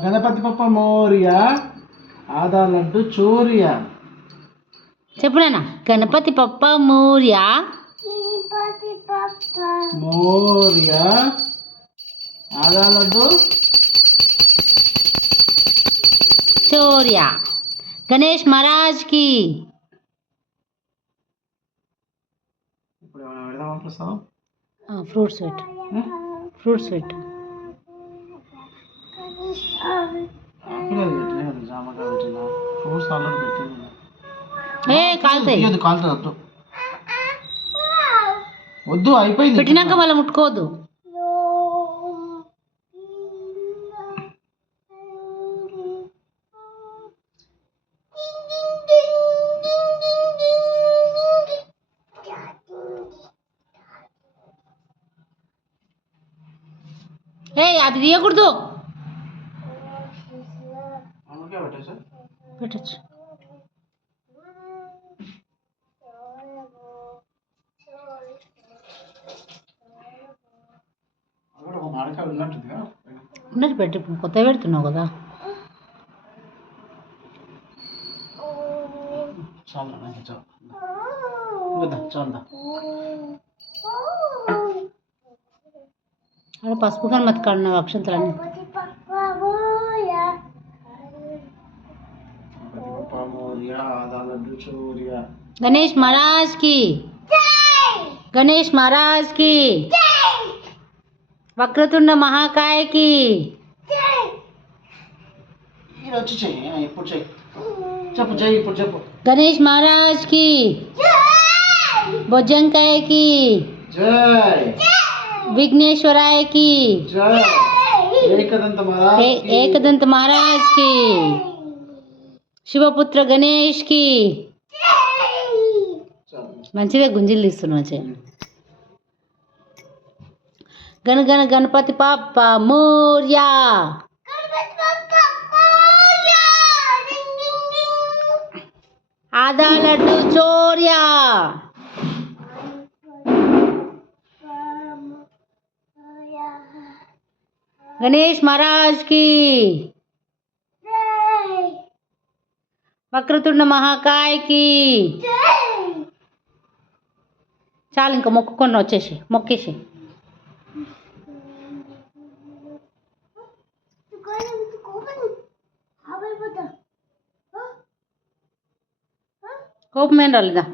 గణపతి పప్ప మోరియా ఆదా లడ్డు చోరియా. చెప్పు నాన్న. గణపతి పప్ప మోరియా మోరియా ఆదా లడ్డు చోరియా. గణేష్ మహారాజ్ కి. ఇప్పుడు ఏమైనా పెడదామా ప్రసాదం? Fruit sweet. Fruit sweet. ఆకులేదు పెట్టినా కదా, జామకాయ పెట్టినా, ఫ్రూట్స్ ఆల్రెడీ పెట్టింది. కాలుతాయి. కాలుతుంది వద్దు వద్దు, అయిపోయింది. పెట్టినాక మళ్ళీ ముట్టుకోవద్దు. అది తీయకూడదు. పెట్టచ్చు. ఉన్నట్టు పెట్టి కొత్త పెడుతున్నావు కదా. అక్కడ పసుపు కానీ మతికాడున్నావు అక్షంతలన్నీ. గణేష్ మహారాజ్ కి. గణేష్ మహారాజ్ కి. వక్రతుండ మహాకాయ కి. గణేష్ మహారాజ్ కి. భుజంకాయ కి. విఘ్నేశ్వరాయ కి. ఏకదంత మహారాజ్ కి. శివపుత్ర గణేష్ కి. మంచిగా గుంజీలు తీస్తున్నావు. గణ గణపతి పాప మోరియా. ఆదా లడ్డు చోరియా. గణేష్ మహారాజ్ కి. వక్రతుండ మహాకాయ కి. చాలు, ఇంకా మొక్కుకొని వచ్చేసి మొక్కేసి. కోపం ఏం రాలేదా?